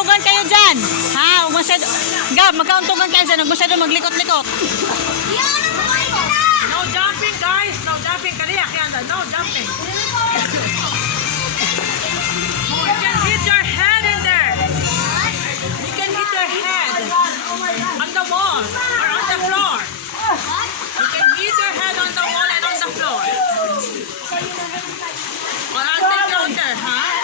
magkauntugan kayo dyan. Ha? Huwag masyado. Gab, magkauntugan kayo dyan. Huwag masyado maglikot-likot. No jumping, guys. No jumping. Kaliya, kaya no jumping. You can hit your head in there. You can hit your head on the wall or on the floor. You can hit your head on the wall and on the floor. Or I'll take you out there, huh?